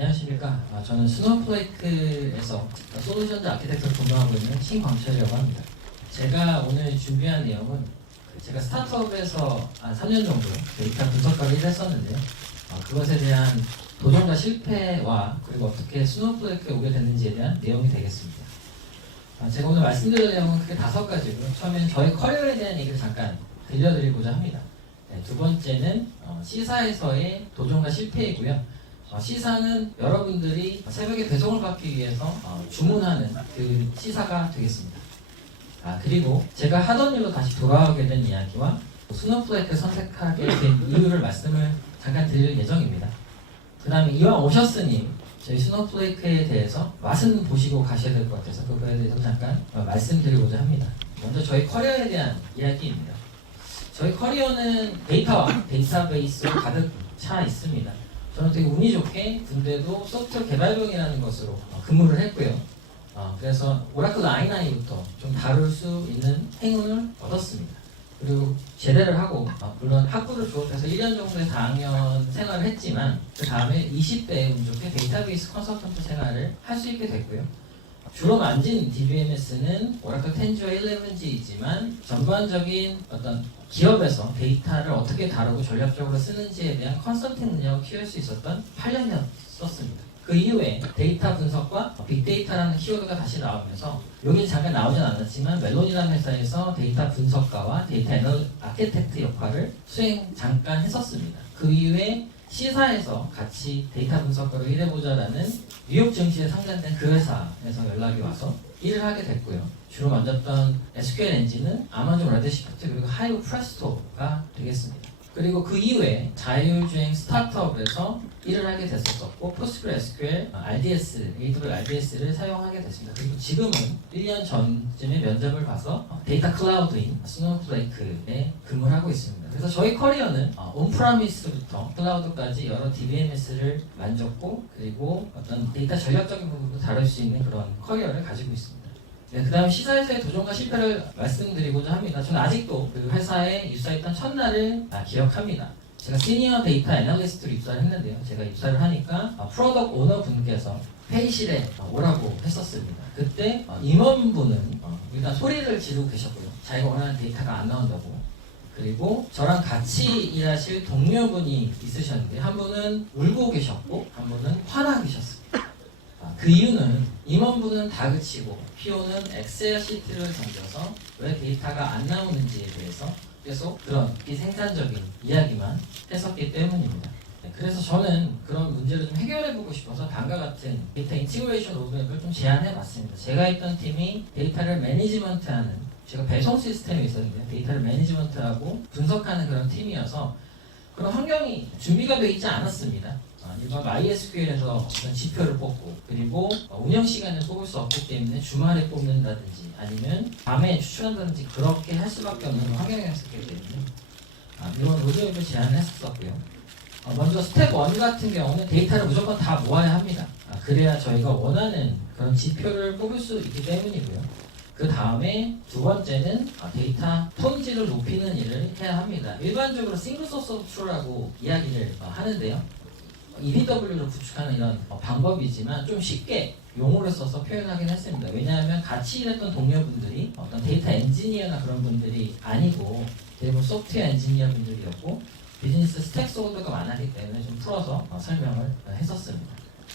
안녕하십니까. 저는 스노우플레이크에서 솔루션즈 아키텍처를 담당하고 있는 신광철이라고 합니다. 제가 오늘 준비한 내용은 제가 스타트업에서 한 3년 정도 데이터 분석까지 했었는데요. 그것에 대한 도전과 실패와 그리고 어떻게 스노우플레이크에 오게 됐는지에 대한 내용이 되겠습니다. 제가 오늘 말씀드릴 내용은 크게 5가지고요. 처음엔 저의 커리어에 대한 얘기를 잠깐 들려드리고자 합니다. 두 번째는 C사에서의 도전과 실패이고요. C사는 여러분들이 새벽에 배송을 받기 위해서 주문하는 그 C사가 되겠습니다. 그리고 제가 하던 일로 다시 돌아오게 된 이야기와 스노우플레이크를 선택하게 된 이유를 말씀을 잠깐 드릴 예정입니다. 그 다음에 이왕 오셨으니 저희 스노우플레이크에 대해서 맛은 보시고 가셔야 될 것 같아서 그거에 대해서 잠깐 말씀드리고자 합니다. 먼저 저희 커리어에 대한 이야기입니다. 저희 커리어는 데이터와 데이터베이스로 가득 차 있습니다. 저는 되게 운이 좋게 군대도 소프트웨어 개발병이라는 것으로 근무를 했고요. 그래서 오라클 i9부터 좀 다룰 수 있는 행운을 얻었습니다. 그리고 제대를 하고 물론 학부를 졸업해서 1년 정도의 4학년 생활을 했지만 그 다음에 20대에 운 좋게 데이터베이스 컨설턴트 생활을 할 수 있게 됐고요. 주로 만진 DBMS는 오라클 10G와 11G이지만 전반적인 어떤 기업에서 데이터를 어떻게 다루고 전략적으로 쓰는지에 대한 컨설팅 능력을 키울 수 있었던 8년이었습니다. 그 이후에 데이터 분석과 빅데이터라는 키워드가 다시 나오면서 여기 잠깐 나오진 않았지만 멜론이라는 회사에서 데이터 분석가와 데이터 아키텍트 역할을 수행 잠깐 했었습니다. 그 이후에 C사에서 같이 데이터 분석가로 일해보자라는 뉴욕 증시에 상장된 그 회사에서 연락이 와서 일을 하게 됐고요. 주로 만졌던 SQL 엔진은 아마존 레드시프트 그리고 하이브 프레스토가 되겠습니다. 그리고 그 이후에 자율주행 스타트업에서 일을 하게 됐었고 PostgreSQL, RDS, AWS RDS를 사용하게 됐습니다. 그리고 지금은 1년 전쯤에 면접을 봐서 데이터 클라우드인 스노우플레이크에 근무를 하고 있습니다. 그래서 저희 커리어는 온프라미스부터 클라우드까지 여러 DBMS를 만졌고 그리고 어떤 데이터 전략적인 부분도 다룰 수 있는 그런 커리어를 가지고 있습니다. 네, 그 다음 C사에서의 도전과 실패를 말씀드리고자 합니다. 저는 아직도 그 회사에 입사했던 첫날을 기억합니다. 제가 시니어 데이터 애널리스트로 입사를 했는데요. 제가 입사를 하니까 프로덕트 오너 분께서 회의실에 오라고 했었습니다. 그때 임원분은 일단 소리를 지르고 계셨고요. 자기가 원하는 데이터가 안 나온다고. 그리고 저랑 같이 일하실 동료분이 있으셨는데 한 분은 울고 계셨고 한 분은 화나 계셨습니다. 그 이유는 임원분은 다그치고 PO는 엑셀 시트를 던져서 왜 데이터가 안 나오는지에 대해서 계속 그런 비생산적인 이야기만 했었기 때문입니다. 그래서 저는 그런 문제를 좀 해결해보고 싶어서 다음과 같은 데이터 인티그레이션 로드맵을 좀 제안해봤습니다. 제가 있던 팀이 데이터를 매니지먼트하는 제가 배송 시스템이 있었는데 데이터를 매니지먼트하고 분석하는 그런 팀이어서 그런 환경이 준비가 되어 있지 않았습니다. 일반 MySQL에서 어떤 지표를 뽑고 그리고 운영 시간을 뽑을 수 없기 때문에 주말에 뽑는다든지 아니면 밤에 추출한다든지 그렇게 할 수밖에 없는 환경이었기 때문에 이런 로드맵을 제안했었고요. 먼저 스텝 1 같은 경우는 데이터를 무조건 다 모아야 합니다. 그래야 저희가 원하는 그런 지표를 뽑을 수 있기 때문이고요. 그 다음에 두 번째는 데이터 톤지를 높이는 일을 해야 합니다. 일반적으로 싱글 소스 오브 트루라고 이야기를 하는데요. EDW를 구축하는 이런 방법이지만 좀 쉽게 용어를 써서 표현하긴 했습니다. 왜냐하면 같이 일했던 동료분들이 어떤 데이터 엔지니어나 그런 분들이 아니고 대부분 소프트웨어 엔지니어 분들이었고 비즈니스 스택 소드가 많았기 때문에 좀 풀어서 설명을 했었습니다.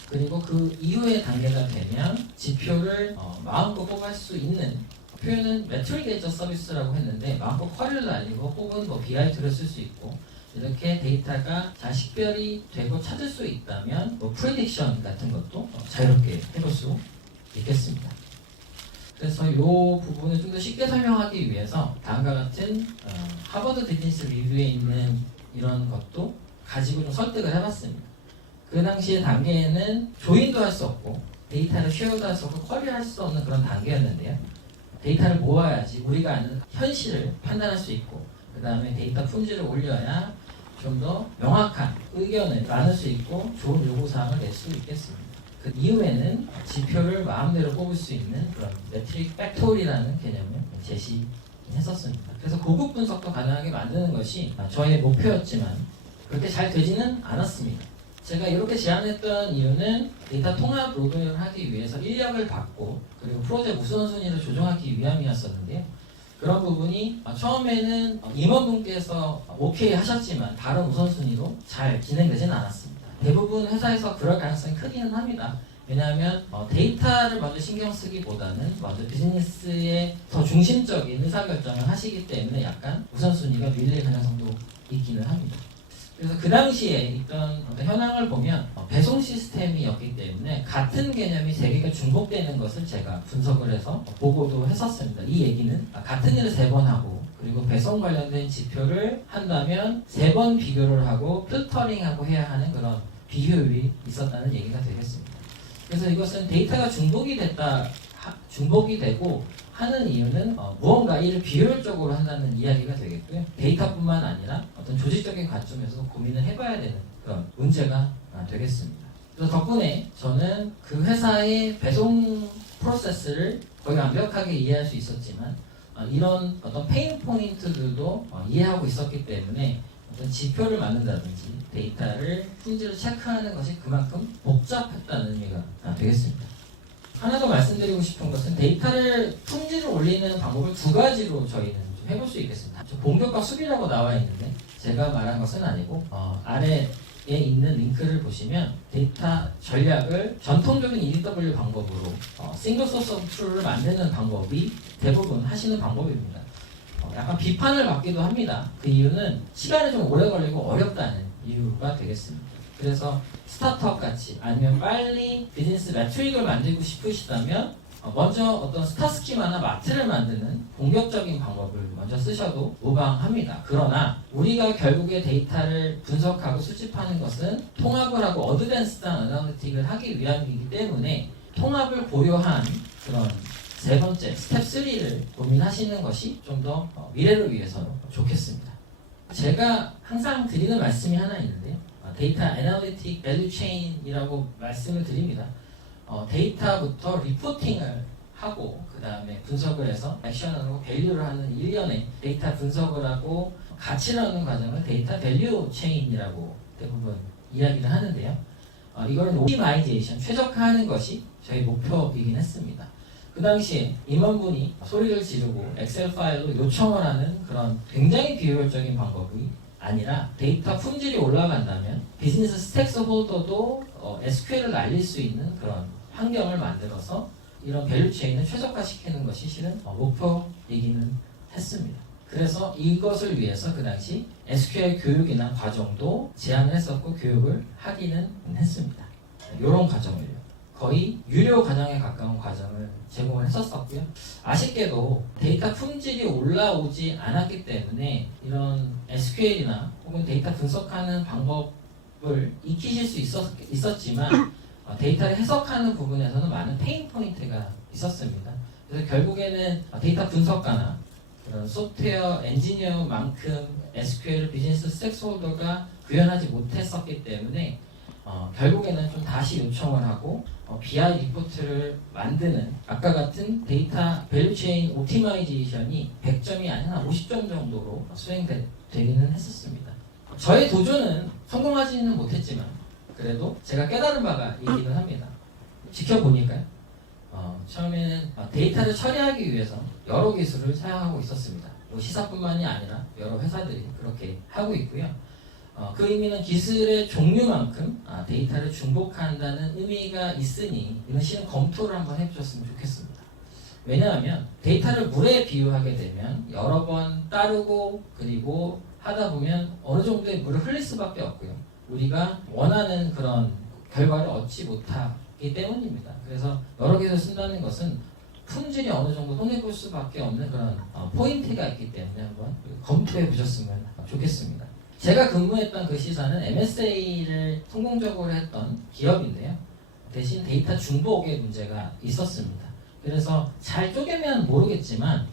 그리고 그 이후의 단계가 되면 지표를 마음껏 뽑을 수 있는 표현은 매트릭 에이저 서비스라고 했는데 마음껏 쿼리를 날리고 혹은 BI2를 쓸 수 있고 이렇게 데이터가 잘 식별이 되고 찾을 수 있다면 프레딕션 같은 것도 자유롭게 해볼 수 있겠습니다. 그래서 이 부분을 좀 더 쉽게 설명하기 위해서 다음과 같은 하버드 비즈니스 리뷰에 있는 이런 것도 가지고 좀 설득을 해봤습니다. 그 당시의 단계에는 조인도 할 수 없고 데이터를 쉐어도 할 수 없고 쿼리할 수 없는 그런 단계였는데요. 데이터를 모아야지 우리가 아는 현실을 판단할 수 있고 그 다음에 데이터 품질을 올려야 좀 더 명확한 의견을 나눌 수 있고 좋은 요구사항을 낼 수 있겠습니다. 그 이후에는 지표를 마음대로 뽑을 수 있는 그런 매트릭 팩토리라는 개념을 제시했었습니다. 그래서 고급 분석도 가능하게 만드는 것이 저의 목표였지만 그렇게 잘 되지는 않았습니다. 제가 이렇게 제안했던 이유는 데이터 통합 로그인을 하기 위해서 인력을 받고 그리고 프로젝트 우선순위를 조정하기 위함이었었는데요. 그런 부분이 처음에는 임원분께서 오케이 하셨지만 다른 우선순위로 잘 진행되지는 않았습니다. 대부분 회사에서 그럴 가능성이 크기는 합니다. 왜냐하면 데이터를 먼저 신경 쓰기보다는 먼저 비즈니스의 더 중심적인 의사결정을 하시기 때문에 약간 우선순위가 밀릴 가능성도 있기는 합니다. 그래서 그 당시에 있던 어떤 현황을 보면 배송 시스템이었기 때문에 같은 개념이 세 개가 중복되는 것을 제가 분석을 해서 보고도 했었습니다. 이 얘기는 같은 일을 3번 하고 그리고 배송 관련된 지표를 한다면 3번 비교를 하고 필터링하고 해야 하는 그런 비효율이 있었다는 얘기가 되겠습니다. 그래서 이것은 데이터가 중복이 되고 하는 이유는 무언가 이를 비효율적으로 한다는 이야기가 되겠고요. 데이터뿐만 아니라 어떤 조직적인 관점에서 고민을 해봐야 되는 그런 문제가 되겠습니다. 그래서 덕분에 저는 그 회사의 배송 프로세스를 거의 완벽하게 이해할 수 있었지만 이런 어떤 페인 포인트들도 이해하고 있었기 때문에 어떤 지표를 만든다든지 데이터를 품질을 체크하는 것이 그만큼 복잡했다는 의미가 되겠습니다. 하나 더 말씀드리고 싶은 것은 데이터를 품질을 올리는 방법을 2가지로 저희는 좀 해볼 수 있겠습니다. 공격과 수비라고 나와 있는데 제가 말한 것은 아니고 아래에 있는 링크를 보시면 데이터 전략을 전통적인 EDW 방법으로 싱글 소스 오브 트루를 만드는 방법이 대부분 하시는 방법입니다. 약간 비판을 받기도 합니다. 그 이유는 시간이 좀 오래 걸리고 어렵다는 이유가 되겠습니다. 그래서 스타트업 같이 아니면 빨리 비즈니스 매트릭을 만들고 싶으시다면 먼저 어떤 스타 스키마나 마트를 만드는 공격적인 방법을 먼저 쓰셔도 무방합니다. 그러나 우리가 결국에 데이터를 분석하고 수집하는 것은 통합을 하고 어드밴스드한 어널리틱을 하기 위함이기 때문에 통합을 고려한 그런 3번째 스텝 3를 고민하시는 것이 좀 더 미래를 위해서는 좋겠습니다. 제가 항상 드리는 말씀이 하나 있는데요. 데이터 애널리틱 밸류 체인이라고 말씀을 드립니다. 데이터부터 리포팅을 하고 그 다음에 분석을 해서 액션을 하고 밸류를 하는 일련의 데이터 분석을 하고 가치를 얻는 과정을 데이터 밸류 체인이라고 대부분 이야기를 하는데요. 이거는 옵티마이제이션, 최적화하는 것이 저희 목표이긴 했습니다. 그 당시에 임원분이 소리를 지르고 엑셀 파일로 요청을 하는 그런 굉장히 비효율적인 방법이 아니라 데이터 품질이 올라간다면 비즈니스 스택스 홀더도 SQL을 날릴 수 있는 그런 환경을 만들어서 이런 밸류 체인을 최적화시키는 것이 실은 목표이기는 했습니다. 그래서 이것을 위해서 그 당시 SQL 교육이나 과정도 제안을 했었고 교육을 하기는 했습니다. 이런 과정을요. 거의 유료 과정에 가까운 과정을 제공을 했었고요. 아쉽게도 데이터 품질이 올라오지 않았기 때문에 이런 SQL이나 혹은 데이터 분석하는 방법을 익히실 수 있었지만 데이터를 해석하는 부분에서는 많은 페인 포인트가 있었습니다. 그래서 결국에는 데이터 분석가나 그런 소프트웨어 엔지니어만큼 SQL 비즈니스 스택홀더가 구현하지 못했었기 때문에 결국에는 좀 다시 요청을 하고 BI 리포트를 만드는 아까 같은 데이터 밸류체인 옵티마이제이션이 100점이 아니라 50점 정도로 수행되기는 했었습니다. 저의 도전은 성공하지는 못했지만 그래도 제가 깨달은 바가 있기는 합니다. 지켜보니까요. 처음에는 데이터를 처리하기 위해서 여러 기술을 사용하고 있었습니다. 시사뿐만이 아니라 여러 회사들이 그렇게 하고 있고요. 그 의미는 기술의 종류만큼 데이터를 중복한다는 의미가 있으니 이런 실은 검토를 한번 해주셨으면 좋겠습니다. 왜냐하면 데이터를 물에 비유하게 되면 여러 번 따르고 그리고 하다 보면 어느 정도의 물을 흘릴 수밖에 없고요. 우리가 원하는 그런 결과를 얻지 못하기 때문입니다. 그래서 여러 개를 쓴다는 것은 품질이 어느 정도 손해볼 수밖에 없는 그런 포인트가 있기 때문에 한번 검토해 보셨으면 좋겠습니다. 제가 근무했던 그 시사는 MSA를 성공적으로 했던 기업인데요. 대신 데이터 중복의 문제가 있었습니다. 그래서 잘 쪼개면 모르겠지만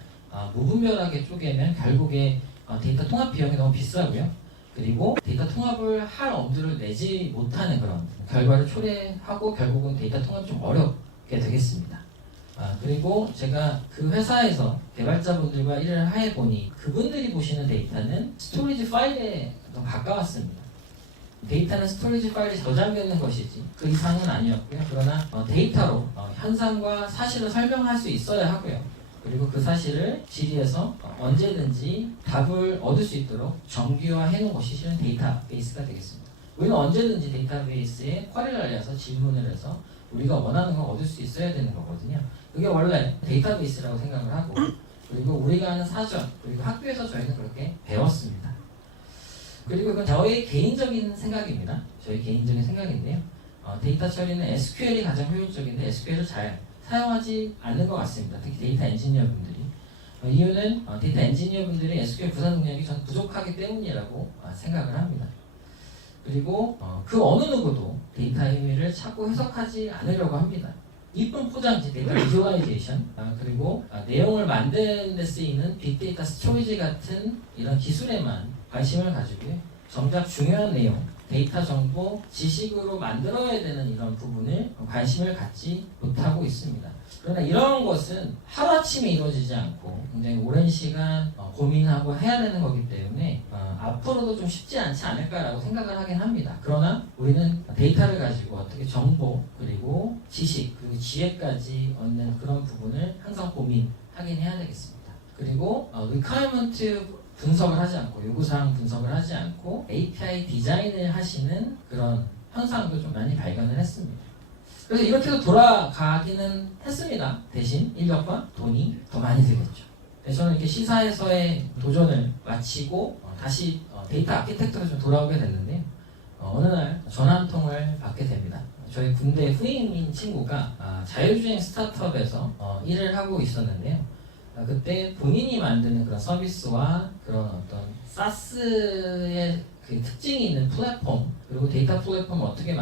무분별하게 쪼개면 결국에 데이터 통합 비용이 너무 비싸고요. 그리고 데이터 통합을 할 엄두를 내지 못하는 그런 결과를 초래하고 결국은 데이터 통합이 좀 어렵게 되겠습니다. 그리고 제가 그 회사에서 개발자분들과 일을 해보니 그분들이 보시는 데이터는 스토리지 파일에 더 가까웠습니다. 데이터는 스토리지 파일에 저장되는 것이지 그 이상은 아니었고요. 그러나 데이터로 현상과 사실을 설명할 수 있어야 하고요. 그리고 그 사실을 질의해서 언제든지 답을 얻을 수 있도록 정규화해 놓은 것이 실은 데이터베이스가 되겠습니다. 우리는 언제든지 데이터베이스에 쿼리를 알려서 질문을 해서 우리가 원하는 걸 얻을 수 있어야 되는 거거든요. 그게 원래 데이터베이스라고 생각을 하고, 그리고 우리가 하는 사전, 그리고 학교에서 저희는 그렇게 배웠습니다. 그리고 그건 저의 개인적인 생각입니다. 저희 개인적인 생각인데요. 데이터 처리는 SQL이 가장 효율적인데 SQL을 잘 사용하지 않는 것 같습니다. 특히 데이터 엔지니어 분들이. 이유는 데이터 엔지니어 분들이 SQL 구사 능력이 전 부족하기 때문이라고 생각을 합니다. 그리고 그 어느 누구도 데이터의 의미를 찾고 해석하지 않으려고 합니다. 이쁜 포장지, 데이터 비주얼라이제이션, 그리고 내용을 만드는 데 쓰이는 빅데이터 스토리지 같은 이런 기술에만 관심을 가지고요. 정작 중요한 내용, 데이터 정보, 지식으로 만들어야 되는 이런 부분을 관심을 갖지 못하고 있습니다. 그러나 이런 것은 하루아침에 이루어지지 않고 굉장히 오랜 시간 고민하고 해야 되는 거기 때문에 앞으로도 좀 쉽지 않지 않을까라고 생각을 하긴 합니다. 그러나 우리는 데이터를 가지고 어떻게 정보, 그리고 지식, 그리고 지혜까지 얻는 그런 부분을 항상 고민하긴 해야 되겠습니다. 그리고 requirement 분석을 하지 않고, 요구사항 분석을 하지 않고 API 디자인을 하시는 그런 현상도 좀 많이 발견을 했습니다. 그래서 이렇게도 돌아가기는 했습니다. 대신 인력과 돈이 더 많이 들겠죠. 그래서 저는 이렇게 시사에서의 도전을 마치고 다시 데이터 아키텍처로 좀 돌아오게 됐는데, 어느 날 전화 한 통을 받게 됩니다. 저희 군대 후임인 친구가 자율주행 스타트업에서 일을 하고 있었는데요. 그때 본인이 만드는 그런 서비스와 그런 어떤 사스의 그 특징이 있는 플랫폼, 그리고 데이터 플랫폼을 어떻게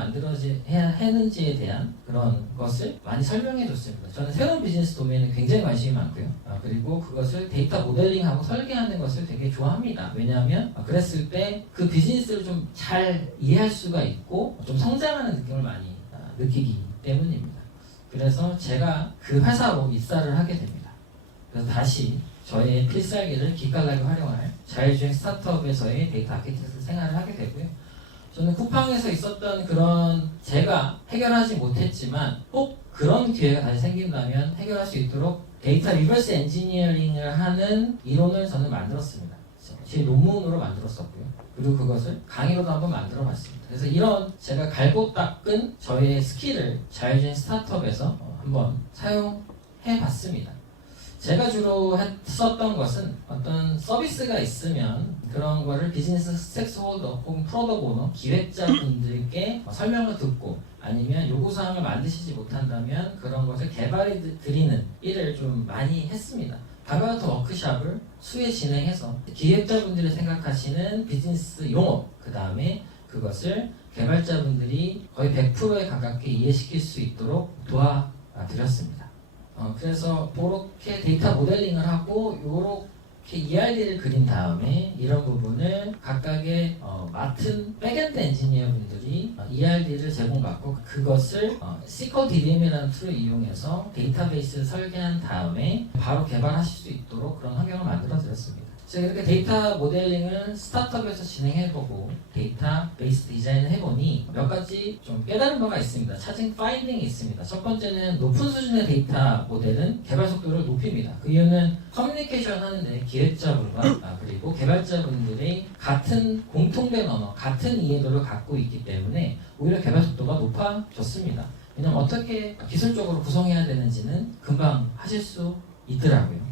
했는지에 대한 그런 것을 많이 설명해 줬습니다. 저는 새로운 비즈니스 도메인에 굉장히 관심이 많고요. 그리고 그것을 데이터 모델링하고 설계하는 것을 되게 좋아합니다. 왜냐하면 그랬을 때 그 비즈니스를 좀 잘 이해할 수가 있고 좀 성장하는 느낌을 많이 느끼기 때문입니다. 그래서 제가 그 회사로 입사를 하게 됩니다. 그래서 다시 저의 필살기를 기깔나게 활용할 자율주행 스타트업에서의 데이터 아키텍트 생활을 하게 되고요. 저는 쿠팡에서 있었던 그런 제가 해결하지 못했지만 꼭 그런 기회가 다시 생긴다면 해결할 수 있도록 데이터 리버스 엔지니어링을 하는 이론을 저는 만들었습니다. 제 논문으로 만들었었고요. 그리고 그것을 강의로도 한번 만들어 봤습니다. 그래서 이런 제가 갈고 닦은 저의 스킬을 자율주행 스타트업에서 한번 사용해 봤습니다. 제가 주로 했었던 것은 어떤 서비스가 있으면 그런 거를 비즈니스 스테이크홀더 혹은 프로덕트 오너, 기획자분들께 설명을 듣고, 아니면 요구사항을 만드시지 못한다면 그런 것을 개발해 드리는 일을 좀 많이 했습니다. 다음과 같은 워크샵을 수회 진행해서 기획자분들이 생각하시는 비즈니스 용어, 그 다음에 그것을 개발자분들이 거의 100%에 가깝게 이해시킬 수 있도록 도와드렸습니다. 그래서 그렇게 데이터 모델링을 하고 이렇게 ERD를 그린 다음에 이런 부분을 각각의 맡은 백엔드 엔지니어 분들이 ERD를 제공받고 그것을 SQL DBM이라는 툴을 이용해서 데이터베이스를 설계한 다음에 바로 개발하실 수 있도록 그런 환경을 만들어 드렸습니다. 제가 이렇게 데이터 모델링을 스타트업에서 진행해보고 데이터베이스 디자인을 해보니 몇 가지 좀 깨달은 바가 있습니다. 찾은 파인딩이 있습니다. 첫 번째는 높은 수준의 데이터 모델은 개발 속도를 높입니다. 그 이유는 커뮤니케이션 하는데 기획자분과 그리고 개발자분들이 같은 공통된 언어, 같은 이해도를 갖고 있기 때문에 오히려 개발 속도가 높아졌습니다. 왜냐하면 어떻게 기술적으로 구성해야 되는지는 금방 하실 수 있더라고요.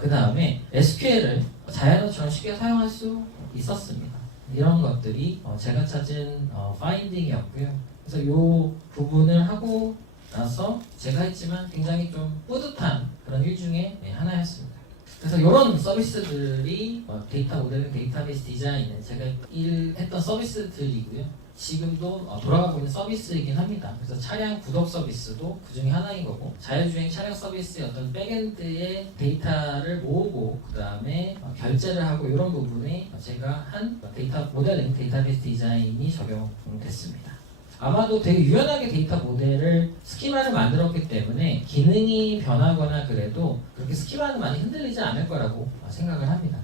그 다음에 SQL을 자연어처럼 쉽게 사용할 수 있었습니다. 이런 것들이 제가 찾은 파인딩이었고요. 그래서 이 부분을 하고 나서 제가 했지만 굉장히 좀 뿌듯한 그런 일 중에 하나였습니다. 그래서 이런 서비스들이 데이터 모델링, 데이터베이스 디자인은 제가 일했던 서비스들이고요. 지금도 돌아가고 있는 서비스이긴 합니다. 그래서 차량 구독 서비스도 그 중에 하나인 거고, 자율주행 차량 서비스의 어떤 백엔드의 데이터를 모으고 그 다음에 결제를 하고 이런 부분에 제가 한 데이터 모델링, 데이터베이스 디자인이 적용됐습니다. 아마도 되게 유연하게 데이터 모델을 스키마를 만들었기 때문에 기능이 변하거나 그래도 그렇게 스키마는 많이 흔들리지 않을 거라고 생각을 합니다.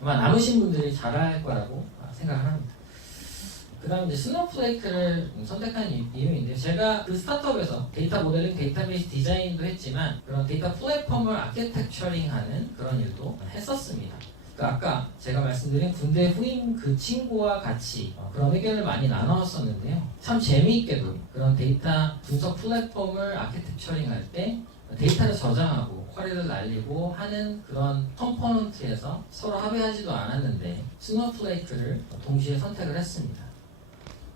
아마 남으신 분들이 잘할 거라고 생각을 합니다. 그 다음에 이제 스노플레이크를 선택한 이유인데, 제가 그 스타트업에서 데이터 모델링, 데이터베이스 디자인도 했지만 그런 데이터 플랫폼을 아키텍처링하는 그런 일도 했었습니다. 아까 제가 말씀드린 군대 후임 그 친구와 같이 그런 의견을 많이 나눴었는데요. 참 재미있게도 그런 데이터 분석 플랫폼을 아키텍처링 할 때 데이터를 저장하고 쿼리를 날리고 하는 그런 컴포넌트에서 서로 합의하지도 않았는데 스노플레이크를 동시에 선택을 했습니다.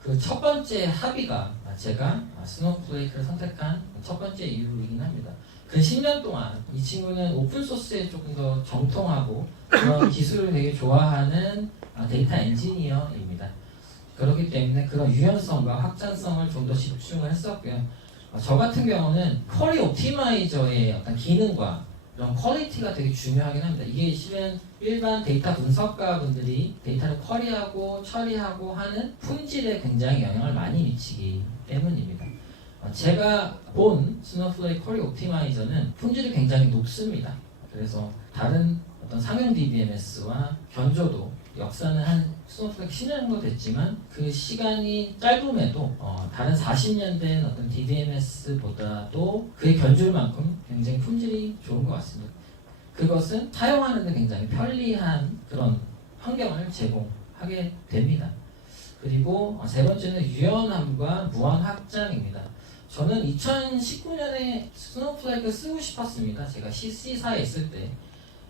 그 첫 번째 합의가 제가 스노플레이크를 선택한 첫 번째 이유이긴 합니다. 그 10년 동안 이 친구는 오픈소스에 조금 더 정통하고 그런 기술을 되게 좋아하는 데이터 엔지니어입니다. 그렇기 때문에 그런 유연성과 확장성을 좀 더 집중을 했었고요. 저 같은 경우는 쿼리 옵티마이저의 어떤 기능과 이런 퀄리티가 되게 중요하긴 합니다. 이게 실은 일반 데이터 분석가 분들이 데이터를 쿼리하고 처리하고 하는 품질에 굉장히 영향을 많이 미치기 때문입니다. 제가 본 스노플레이크 쿼리 옵티마이저는 품질이 굉장히 높습니다. 그래서 다른 어떤 상용 DBMS와 견조도, 역사는 한 스노플레이크 10년 정도 됐지만 그 시간이 짧음에도 다른 40년 된 어떤 DBMS보다도 그의 견줄만큼 굉장히 품질이 좋은 것 같습니다. 그것은 사용하는 데 굉장히 편리한 그런 환경을 제공하게 됩니다. 그리고 세 번째는 유연함과 무한 확장입니다. 저는 2019년에 스노플레이크 쓰고 싶었습니다. 제가 C사에 있을 때.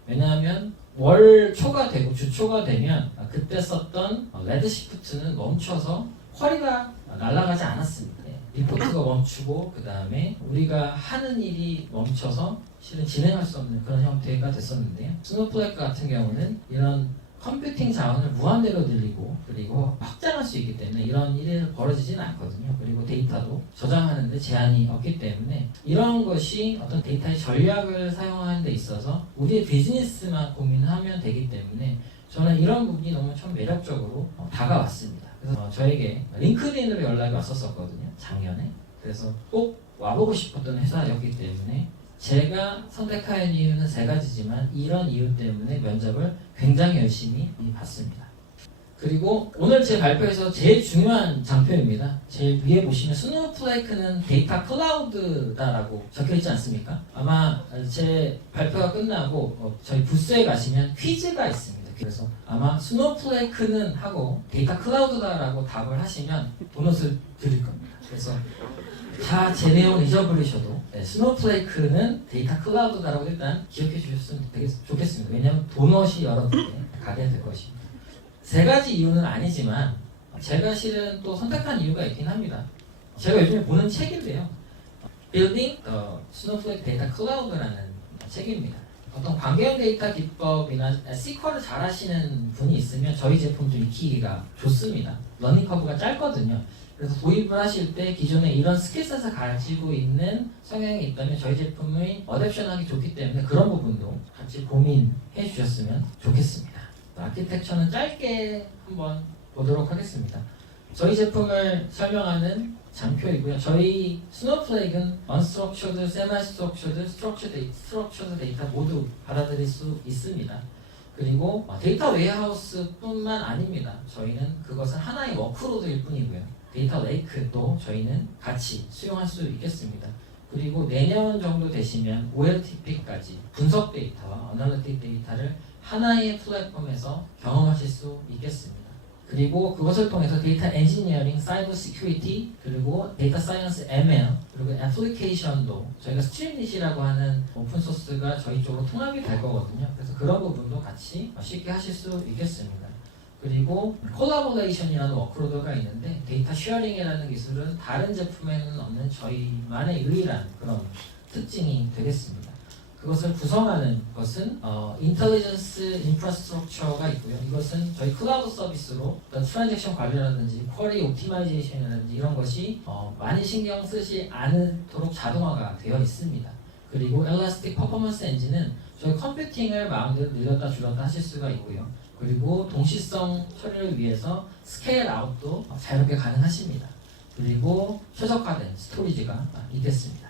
왜냐하면 월 초가 되고 주 초가 되면 그때 썼던 레드시프트는 멈춰서 쿼리가 날아가지 않았습니다. 리포트가 멈추고 그 다음에 우리가 하는 일이 멈춰서 실은 진행할 수 없는 그런 형태가 됐었는데요. 스노플레이크 같은 경우는 이런 컴퓨팅 자원을 무한대로 늘리고 그리고 확장할 수 있기 때문에 이런 일이 벌어지지는 않거든요. 그리고 데이터도 저장하는데 제한이 없기 때문에 이런 것이 어떤 데이터의 전략을 사용하는 데 있어서 우리의 비즈니스만 고민하면 되기 때문에 저는 이런 부분이 너무 참 매력적으로 다가왔습니다. 그래서 저에게 링크드인으로 연락이 왔었거든요. 작년에. 그래서 꼭 와보고 싶었던 회사였기 때문에 제가 선택한 이유는 세 가지지만 이런 이유 때문에 면접을 굉장히 열심히 봤습니다. 그리고 오늘 제 발표에서 제일 중요한 장표입니다. 제일 위에 보시면 스노플레이크는 데이터 클라우드다라고 적혀있지 않습니까? 아마 제 발표가 끝나고 저희 부스에 가시면 퀴즈가 있습니다. 그래서 아마 스노플레이크는 하고 데이터 클라우드다라고 답을 하시면 보너스를 드릴 겁니다. 그래서 다 제 내용 잊어버리셔도 스노플레이크는 데이터 클라우드다라고 일단 기억해 주셨으면 되게 좋겠습니다. 왜냐하면 도넛이 여러분께 가게 될 것입니다. 세 가지 이유는 아니지만 제가 실은 또 선택한 이유가 있긴 합니다. 제가 요즘에 보는 책인데요. Building the Snowflake Data Cloud라는 책입니다. 어떤 관계형 데이터 기법이나 SQL을 잘 하시는 분이 있으면 저희 제품 좀 익히기가 좋습니다. 러닝 커브가 짧거든요. 그래서 도입을 하실 때 기존에 이런 스킬셋을 가지고 있는 성향이 있다면 저희 제품을 어댑션하기 좋기 때문에 그런 부분도 같이 고민해 주셨으면 좋겠습니다. 아키텍처는 짧게 한번 보도록 하겠습니다. 저희 제품을 설명하는 장표이고요. 저희 스노플레이크는 Unstructured, Semi-Structured, Structured 데이터 모두 받아들일 수 있습니다. 그리고 데이터 웨어하우스 뿐만 아닙니다. 저희는 그것은 하나의 워크로드일 뿐이고요. 데이터 레이크도 저희는 같이 수용할 수 있겠습니다. 그리고 내년 정도 되시면 OLTP까지 분석 데이터와 어널리틱 데이터를 하나의 플랫폼에서 경험하실 수 있겠습니다. 그리고 그것을 통해서 데이터 엔지니어링, 사이버 시큐리티, 그리고 데이터 사이언스 ML, 그리고 애플리케이션도 저희가 스트림릿이라고 하는 오픈소스가 저희 쪽으로 통합이 될 거거든요. 그래서 그런 부분도 같이 쉽게 하실 수 있겠습니다. 그리고 콜라보레이션이라는 워크로드가 있는데 데이터 쉐어링이라는 기술은 다른 제품에는 없는 저희만의 유일한 그런 특징이 되겠습니다. 그것을 구성하는 것은 인텔리전스 인프라스트럭처가 있고요. 이것은 저희 클라우드 서비스로 어떤 트랜잭션 관리라든지 쿼리 옵티마이제이션이라든지 이런 것이 많이 신경 쓰지 않도록 자동화가 되어 있습니다. 그리고 엘라스틱 퍼포먼스 엔진은 저희 컴퓨팅을 마음대로 늘렸다 줄였다 하실 수가 있고요. 그리고 동시성 처리를 위해서 스케일 아웃도 자유롭게 가능하십니다. 그리고 최적화된 스토리지가 있겠습니다.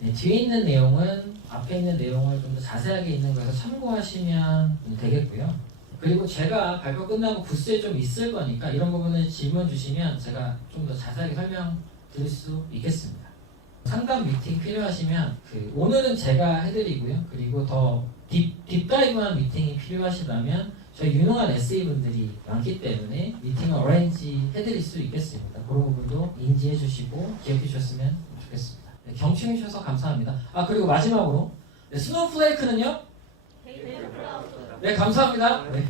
네, 뒤에 있는 내용은 앞에 있는 내용을 좀 더 자세하게 있는 것을 참고하시면 되겠고요. 그리고 제가 발표 끝나고 부스에 좀 있을 거니까 이런 부분을 질문 주시면 제가 좀 더 자세하게 설명드릴 수 있겠습니다. 상담 미팅 필요하시면 오늘은 제가 해드리고요. 그리고 더 딥다이브한 미팅이 필요하시다면 저희 유능한 SE분들이 많기 때문에 미팅을 어레인지 해드릴 수 있겠습니다. 그런 부분도 인지해 주시고 기억해 주셨으면 좋겠습니다. 네, 경청해 주셔서 감사합니다. 그리고 마지막으로 스노우플레이크는요? 네, 감사합니다. 네.